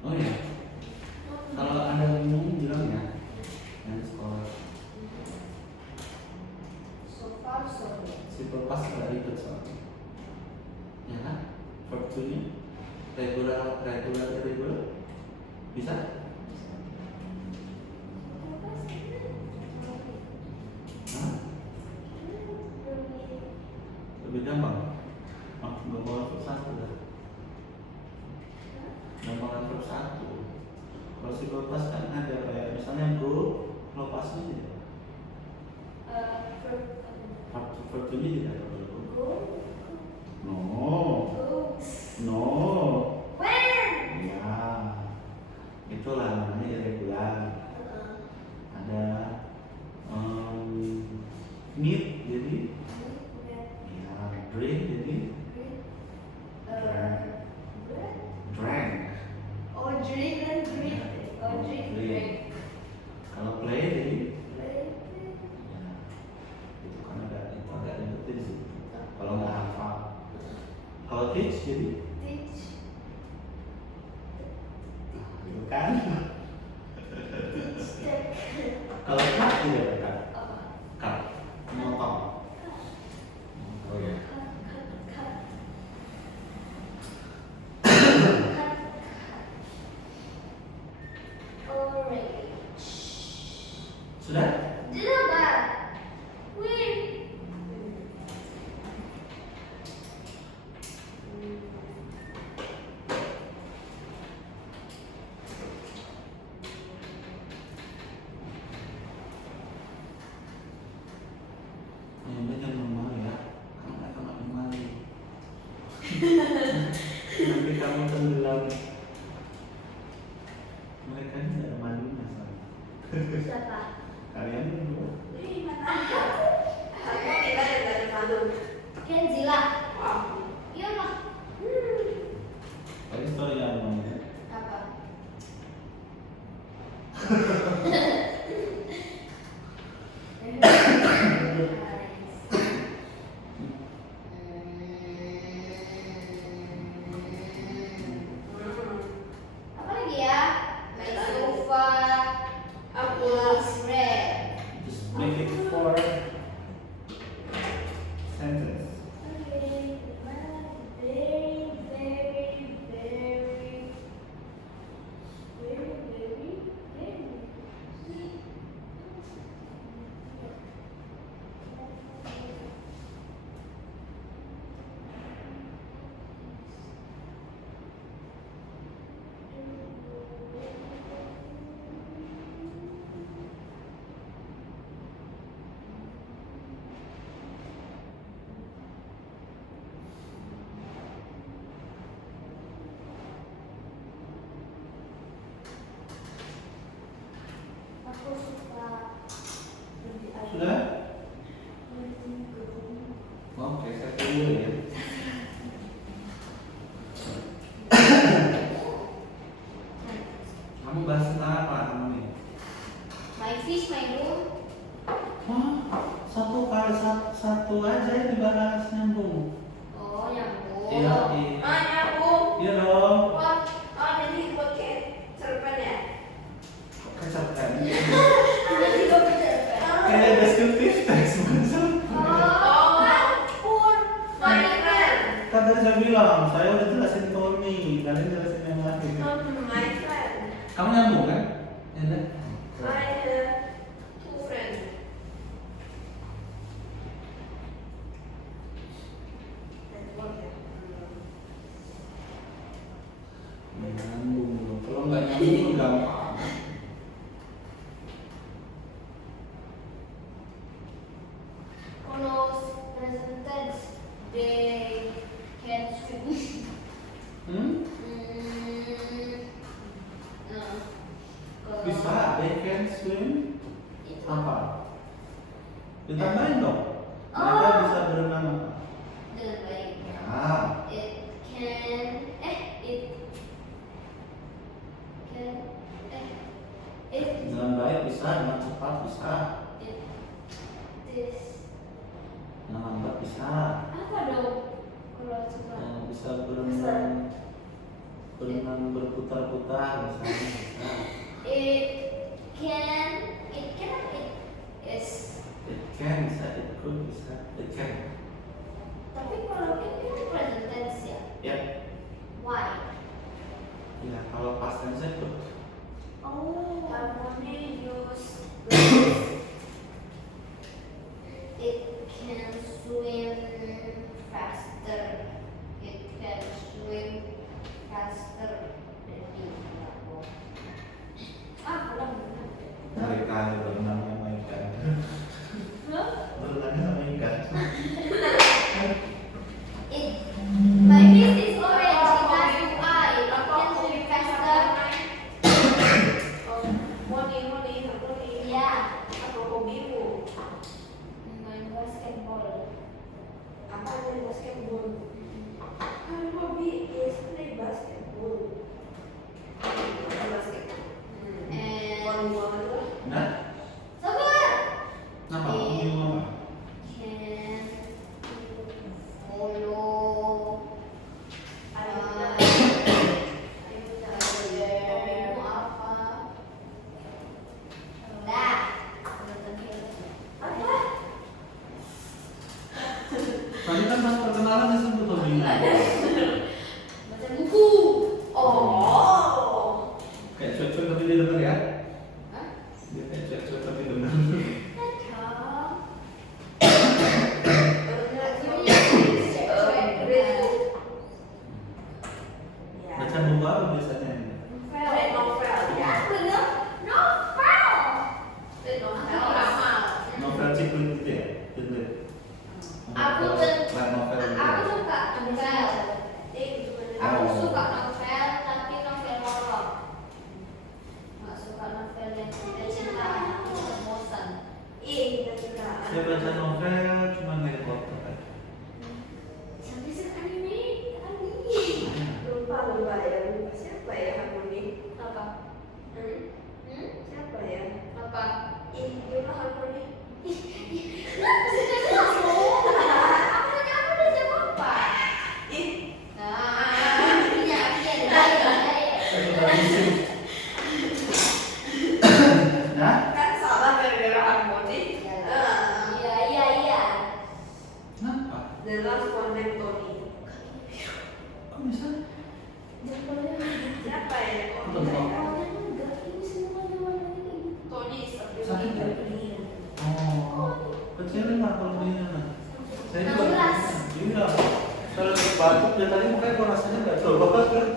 Oh iya. Kalau ada bingung bilang ya. Nanti sekolah So far so good. simple past nggak ribet soalnya. Ya kan? Verb to-nya regular, irregular bisa? Hah? Lebih gampang. Gampangan verb 1 dah. Gampangan verb 1. Kalau simple past kan ada kayak misalnya go, kalau pastnya tidak. Verb to-nya tidak ada. No. No. Ya. Itulah namanya irregular. Ada meet jadi ya, drink jadi drank. Oh, drink dan drink. Oh, drink, drink. Kalau play jadi ya, itu kan agak ribetin sih. Kalau nggak hafal. Kalau teach jadi Teach. gitu kan. Step. Kalau cut tidak ada cut. Apa? Cut. Motong. Oh ya. Cut, cut, cut. Orange. Sudah? Jelaba. Win. Ini jangan malu ya. Kamu nggak malu. Nanti kamu tenggelam. Mereka ini nggak ada malunya soalnya. Siapa? Kalian berdua. Kenzila. Iya mah. Tadi story yang namanya. Apa? Apa lagi ya? My sofa is red. Just make it 4 sentence. Okay, very, very, very, very, very, very. Aku suka lebih air. Sudah? Oke, saya tunggu ya. Kamu bahas tentang apa kamu nih? My fish, my room. Wah, satu aja yang dibahas nyambung. Oh, nyambung. Iya, iya dong. Kecap kan? Ada juga bercerpen. Kayak deskripsi tadi saya bilang, saya udah jelasin Tony, kalian jelasin yang lain. My friend. Kamu nyambung kan? Ya udah. My two friends. Nyambung dong. Kalau nggak nyambung gampang. Konos present tense, they can swim. Hmm? Bisa, they can swim. Itu. Apa? Ditambahin dong. Mereka Oh. bisa berenang apa? Dengan baik. Ya. It can, it Dengan baik bisa, dengan cepat bisa, it is dengan lambat bisa. apa dong kalau coba? Bisa berenang berputar-putar misalnya bisa. It can, it is. It can bisa, it could bisa, it can. Tapi kalau itu present tense ya. Ya, Why? ya kalau past tense could. Oh, Harmony use it can swim faster. It can swim faster than you. Belum. Mereka berenang sama ikan. Huh? Berenang sama ikan. It, my face is orange. It has two eyes. It can swim faster. Harmony. Yeah. Apa hobimu? Main basketball. Apa main basketball? My hobby is play basketball. Basketball. And Volleyball juga. Nah, sabar. kenapa? Kamu bingung apa? Can follow. Hobimu apa? Dah. Apa? Tadi kan pas perkenalan disebut hobinya. Baca buku. Oh. Kayak cuek-cuek tapi dia denger ya. Hah? Dia kayak cuek-cuek tapi denger. Baca buku apa biasanya? Read novel. Ya, bener. Novel. Novel ciklit gitu ya? Ciklit. Aku novel gitu ya? Aku suka novel. Aku Oh. suka novel, tapi novel horor. Nggak suka novel yang cinta-cintaan, bosan. Saya baca novel cuma Harry Potter kan. Sampai sekarang ini, Lupa ya. Siapa ya Harmony? apa? Siapa ya? Apa? Itulah Harmony. Kenapa sih jadi aku? Aku udah jawab apa? Ih, Nah, iya, ada. Nah, kan salah gara-gara Harmony. Iya. Kenapa? The last one named Tony. Kok bisa? Siapa ya? Tony is a Sakit ya? beauty. Oh, kecilin lah kalau begini nah. Saya juga 16. iya. Kalau batuk dari tadi mukanya kok rasanya nggak coba kan?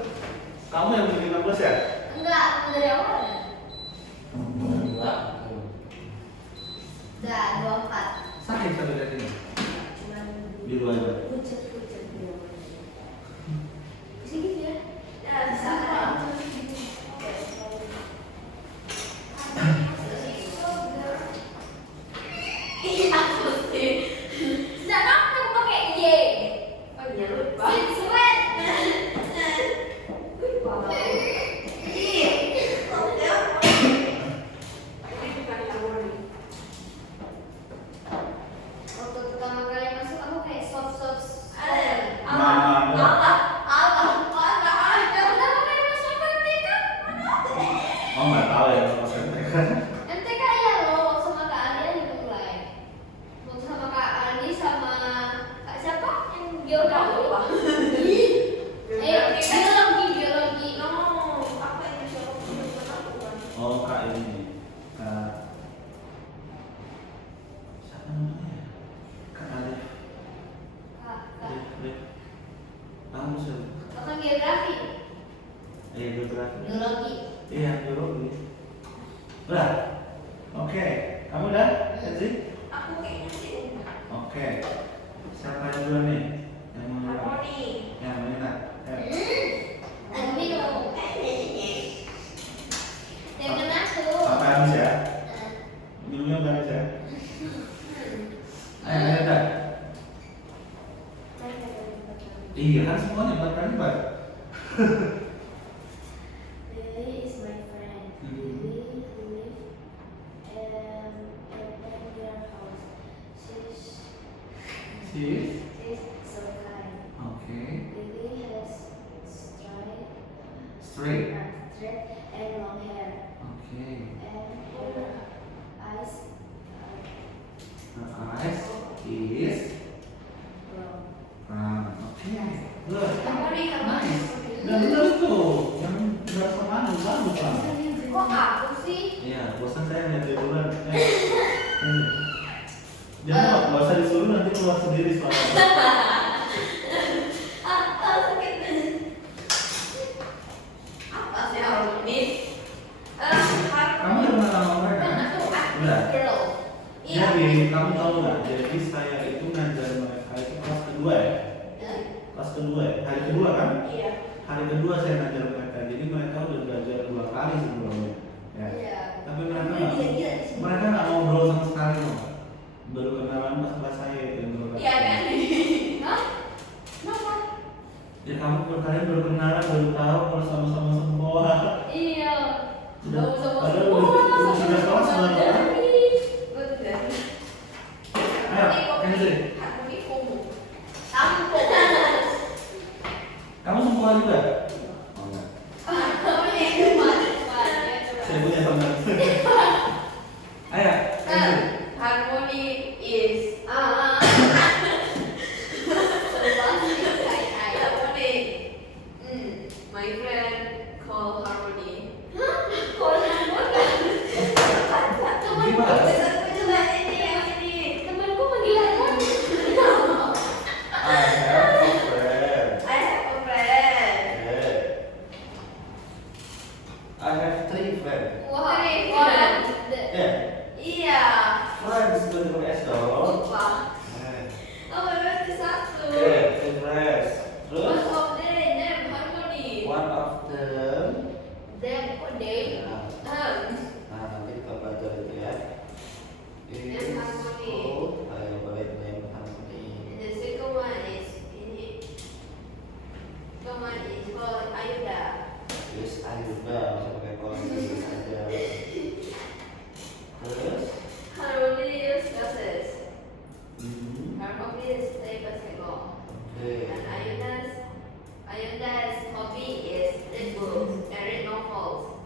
Kamu yang bikin 16 ya? Enggak, aku dari awal. Enggak. Udah, 24. Sakit sampai dari sini. Di luar aja. Sedikit ya. Ya, sama. Ih, aku sih. Nggak aku pakai Y. Oh iya, lupa. Sweat. Lupa. Ih, oke. Ini bukan Harmony. Waktu pertama kali masuk aku kayak soft. Mama. Pertama kali masuk MTK. Oh nggak tahu ya kalau saya MTK ya loh, sama Kak Alia juga mulai. Waktu sama Kak Ani sama Kak siapa yang geografi? Ayo, ada. Iya kan semuanya 4 kali 4. Lily is my friend. Mhm. Lily lives at their house. Sis. She's so kind. Oke. Lily has Straight. straight and long hair, Oke. and her eyes Her eyes is brown. Oke. Good. Harmoni, harmoni. Nice. Udah bener tuh. Yang udah sama bagus kan. Kok aku sih? Iya, bosan saya ngeliat dia duluan. Jangan nggak usah disuruh nanti keluar sendiri suaranya. Apa sih harmoni? Kamu udah pernah sama mereka? Udah. Girl. Jadi kamu tahu nggak? Jadi saya itu ngajar mereka itu kelas kedua ya. Kelas kedua ya. Hari kedua kan? Iya. Hari kedua saya ngajar mereka. Jadi mereka udah belajar 2 kali sebelumnya. Ya. Iya. Tapi mereka nggak ngobrol sama sekali loh. Baru kenalan pas kelas saya itu yang baru Iya kan? Hah? Kenapa? Ya kamu kalian baru kenalan baru tahu kalau sama-sama semua. Iya. Sudah. Sama-sama Padahal semua, udah sama-sama kelas baru. dari. Ayo, Kenzi. Kamu semua juga? Oh enggak. Saya punya teman. Ayo, Kenzi. Harmony is Harmony. My friend called Harmony. Gimana? Temanku manggil Harmoni. I have a friend. I have a friend. Yeah. I have 3 friends. Wah, Yeah. Iya. Friends dengan S dong. Lupa. Eh. Oh, berarti satu. Okay, friends. Terus One of them Harmony. one of them. Them, kok they? Ya. Nah, nanti kita belajar itu ya. Name harmony. Ayo boleh name harmony. And the second one is ini. Second one is called Ayuda. Yes, Ayuda bisa pakai konsep saja. Terus, Harmony is classes. hmm, Harmony is play basketball. oke. And Ayuda's hobby is read books and read novels.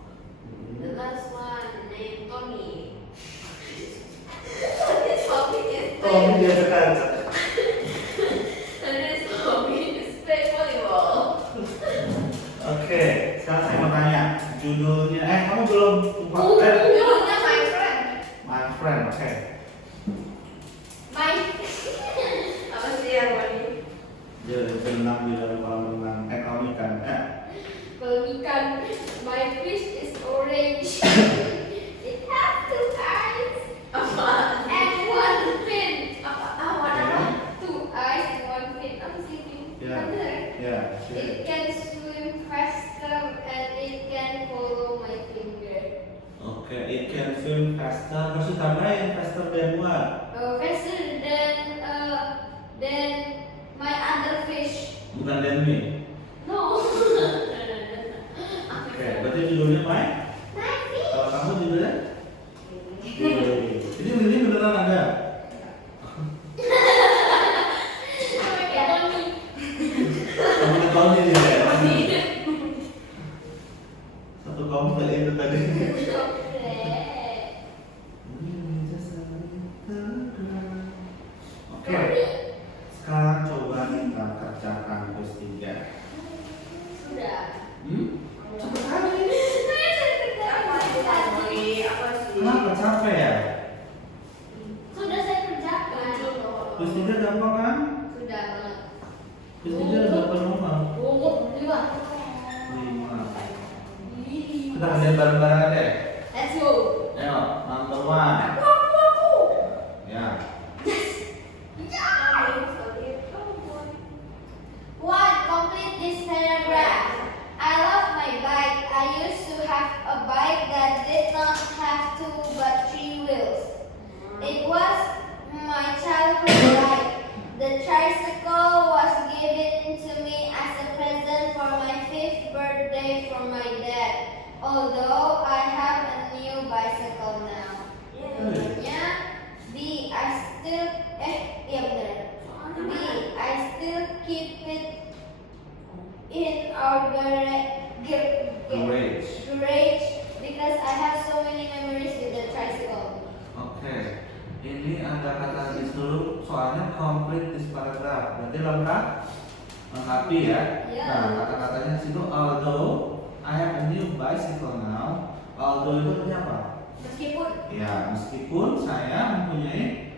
The Hmm. last one named Tony. His hobby is Oh, play. dia sekarang. And his hobby is play volleyball. Oke, sekarang saya mau tanya judulnya. Kamu belum lupa? Judulnya my friend. My friend, oke. My Apa sih Harmony? Dia berenang di dalam kolam renang. Kamu ikan. kalau ikan, my fish is orange. It has 2 eyes Apa? and 1 fin. Warna apa? 2 eyes and 1 fin. Apa sih ini? Ya, Bener. ya. It can swim faster and it can follow my finger. Oke, it can swim faster. Harus ditambahin faster than what? Faster than my other fish. Bukan than me. No. Oke, berarti judulnya my. My fish. Kalau kamu judulnya? Ini beneran ada. Ya, Tony. Kamu tahu nih dia. Satu kamu tadi itu tadi. Oke, sekarang coba kita kerjakan tugas 3. Sudah. Cepet kali. Apa sih Harmony? Apa sih? Kenapa capek ya? Sudah saya kerjakan. Tugas 3 gampang kan? Sudah banget. Tugas 3 gampang normal. Umur 5. 5. Kita kerjain bareng-bareng aja. Let's go. Ayo, number 1. Ya. One, complete this paragraph. I love my bike. I used to have a bike that did not have 2 but 3 wheels. It was my childhood exactly right. The tricycle was given to me as a present for my 5th birthday from my dad. Although I have a new bicycle now. Yeah. B. I still iya benar. B. I still keep it in our Great. garage because I have so many memories with the tricycle. Oke, ini ada kata disuruh soalnya complete this paragraph. Berarti lengkap, lengkapi ya. Ya. Nah, kata-katanya di situ although I have a new bicycle now. Although itu artinya apa? Meskipun Ya, meskipun saya mempunyai